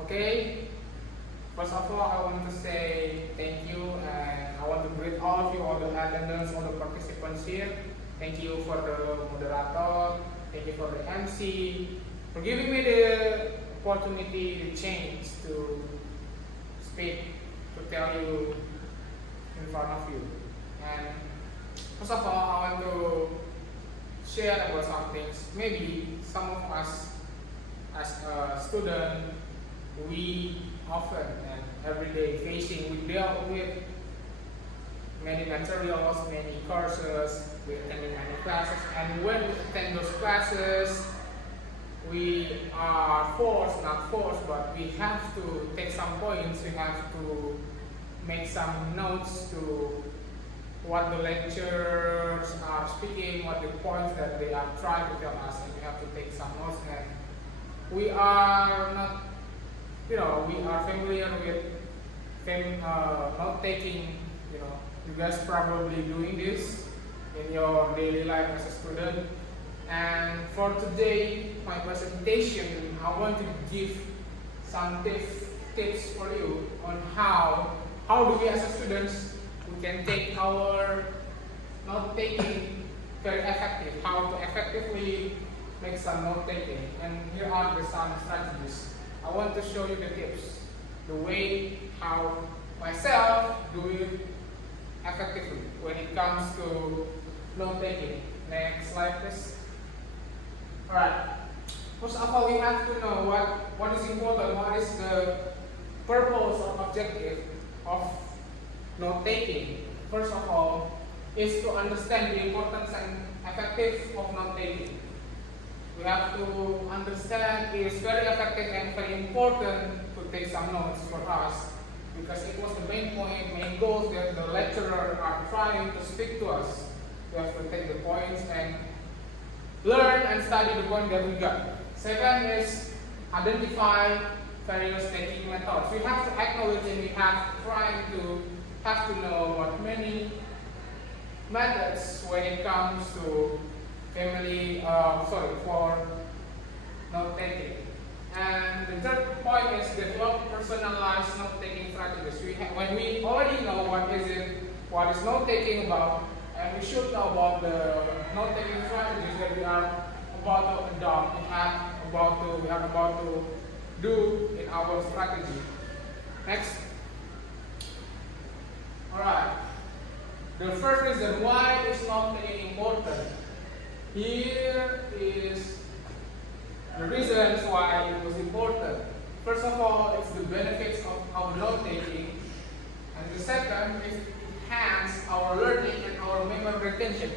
Okay, first of all, I want to say thank you, and I want to greet all of you, all the attendants, all the participants here. Thank you for the moderator, thank you for the MC, for giving me the opportunity to change, to speak, to tell you in front of you. And first of all, I want to share about some things. Maybe some of us, as a student, we often and every day we deal with many materials, many courses, we attending many classes, and when we attend those classes, we are not forced, but we have to take some points, we have to make some notes to what the lecturers are speaking, what the points that they are trying to tell us, and we have to take some notes. And we are not, we are familiar with note taking. You guys probably doing this in your daily life as a student. And for today, my presentation, I want to give some tips for you on how do we as a students we can take our note taking very effective, how to effectively make some note taking. And here are some strategies. I want to show you the tips, the way how myself do it effectively when it comes to note taking. Next slide, please. Alright. First of all, we have to know what is important, what is the purpose or objective of note taking. First of all, is to understand the importance and effective of note taking. We have to understand it is very effective and very important to take some notes for us, because it was the main goals that the lecturer are trying to speak to us. We have to take the points and learn and study the point that we got. Second is identify various taking methods. We have to acknowledge and we have to know what many methods when it comes to for note taking. And the third point is develop personalized note taking strategies. When we already know what is note taking about, and we should know about the note taking strategies that we are about to adopt, we are about to do in our strategy. Next. Alright. The first reason why is note taking important. Here is the reasons why it was important. First of all, it's the benefits of our note taking, and the second is enhance our learning and our memory retention.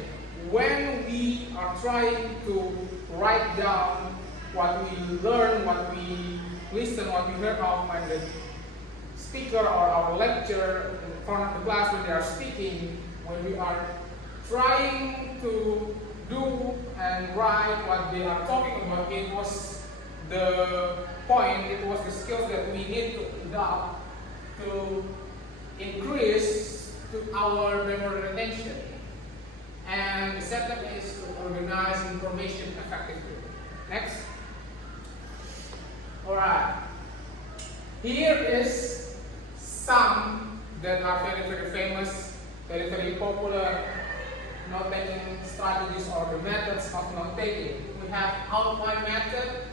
When we are trying to write down what we learn, what we listen, what we heard of, and the speaker or our lecturer in front of the class when they are speaking, when we are trying to do and write what they are talking about, it was the point, it was the skills that we need to adopt to increase to our memory retention. And the second is to organize information effectively. Next. Alright. Here is some that are very, very famous, very, very popular note taking strategies or the methods of note taking. We have outline method,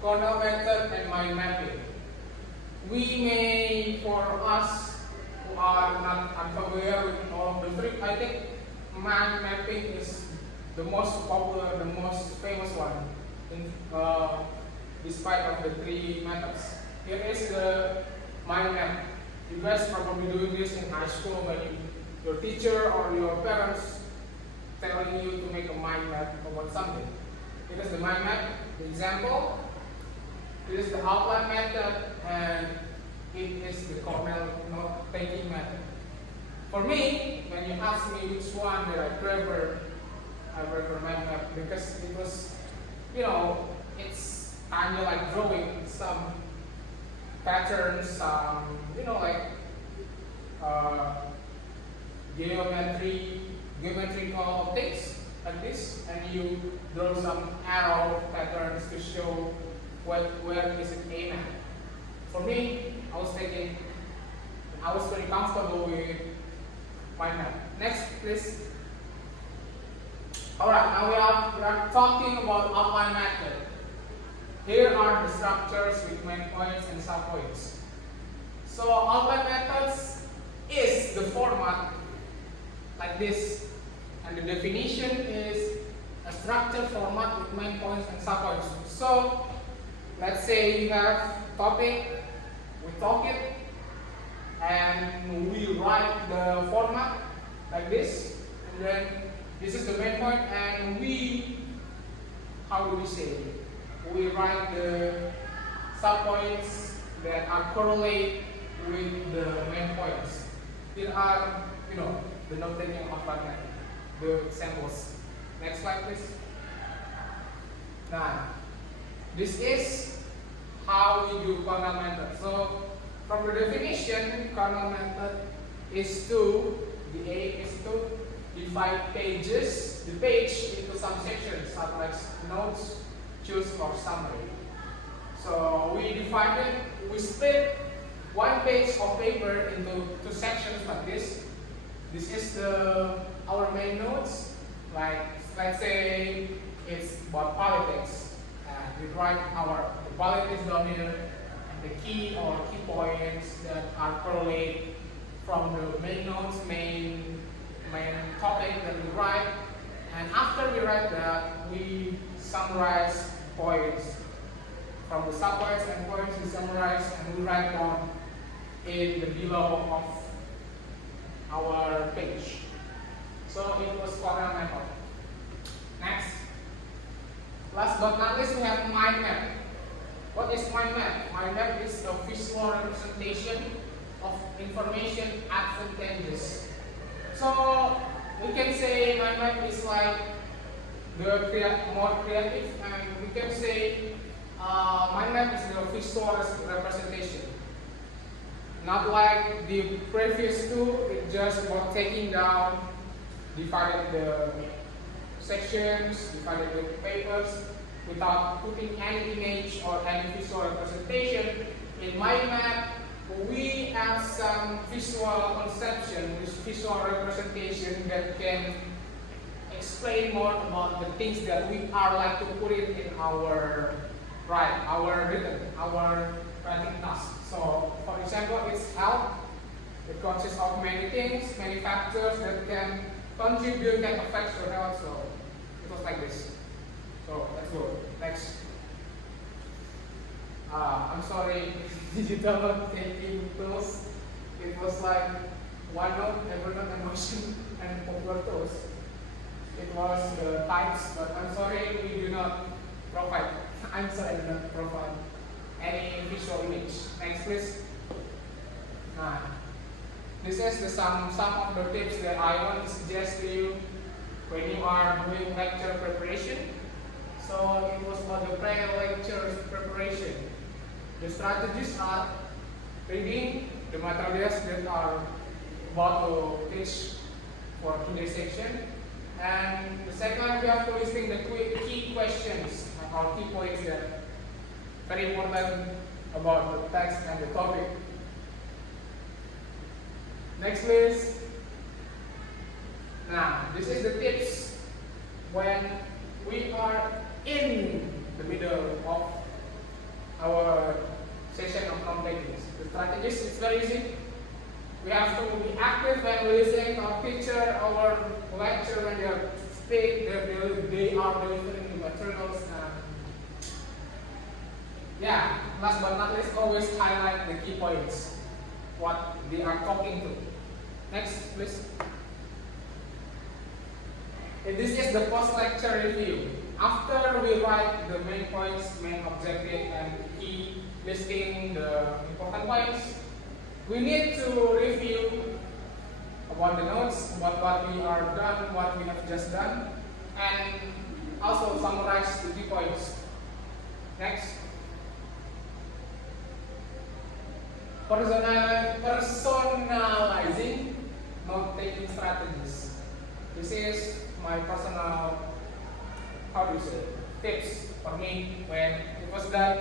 corner method, and mind mapping. For us who are not unfamiliar with all of the three, I think mind mapping is the most popular, the most famous one, despite of the three methods. Here is the mind map. You guys probably doing this in high school when your teacher or your parents telling you to make a mind map about something. It is the mind map, the example. It is the outline method, and it is the corner note taking method. For me, when you ask me which one that I prefer mind map, because it was, it's kind of like drawing some patterns, some, geometrical things like this, and you draw some arrow patterns to show where is it aimed at. for me, I was very comfortable with mind map. Next, please. Alright, now we are talking about outline method. Here are the structures with main points and subpoints. So outline methods is the format like this, and the definition is a structured format with main points and subpoints. So let's say you have topic, we talk it, and we write the format like this, and then this is the main point, and how do we say it? We write the subpoints that are correlate with the main points. Here are, the note taking of that, the examples. Next slide, please. Now, this is how we do cornell method. So, from the definition, cornell method is the aim is to divide the page into some sections, such as notes, choose, or summary. So we divide it, we split one page of paper into two sections like this. This is our main notes, like let's say it's about politics. We write the politics down here, and the key points that are correlate from the main notes, main topic that we write, and after we write that, we summarize points. From the subpoints and points we summarize and we write down in the below of our page. So it was cornell method. Next. Last but not least, we have mind map. What is mind map? Mind map is a visual representation of information advantageous. So we can say mind map is like more creative, and we can say mind map is the visual representation. Not like the previous two, it's just about taking down, divided the sections, divided the papers, without putting any image or any visual representation. In mind map, we have some visual conception, this visual representation that can explain more about the things that we are like to put it in our writing task. So, for example, it's health. It consists of many things, many factors that can contribute and affect your health. So, it was like this. So, let's go. Next. I'm sorry, digital note taking tools. It was like OneNote, Evernote, and Motion, and Popular tools. It was the types, but I'm sorry, we do not provide. I'm sorry, I do not provide any visual image. Next, please. This is some of the tips that I want to suggest to you when you are doing lecture preparation. So it was about the pre-lecture preparation. The strategies are reading the materials that are about to teach for today's section. And the second, we have to listing the key questions or key points that are very important about the text and the topic. Next, please. Now, this is the tips when we are in the middle of our session of non-takings. The strategies is very easy. We have to be active when we listen to our teacher, our lecture, when they speak, they are delivering the materials. Last but not least, always highlight the key points, what they are talking to. Next, please. And this is the post-lecture review. After we write the main points, main objective, and key listing the important points, we need to review about the notes, about what we are done, what we have just done, and also summarize the key points. Next. Personalizing note-taking strategies. This is my personal, tips for me when it was done.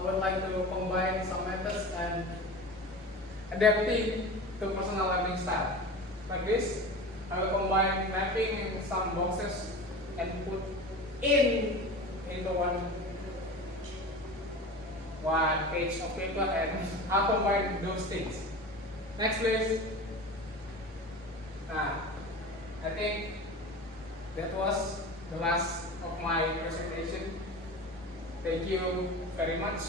I would like to combine some methods and adapting to personal learning style. Like this, I will combine mapping some boxes and put into one page of paper, and I'll combine those things. Next please. I think that was the last of my presentation. Thank you very much.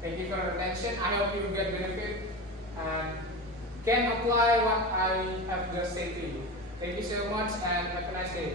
Thank you for your attention. I hope you get benefit and can apply what I have just said to you. Thank you so much and have a nice day.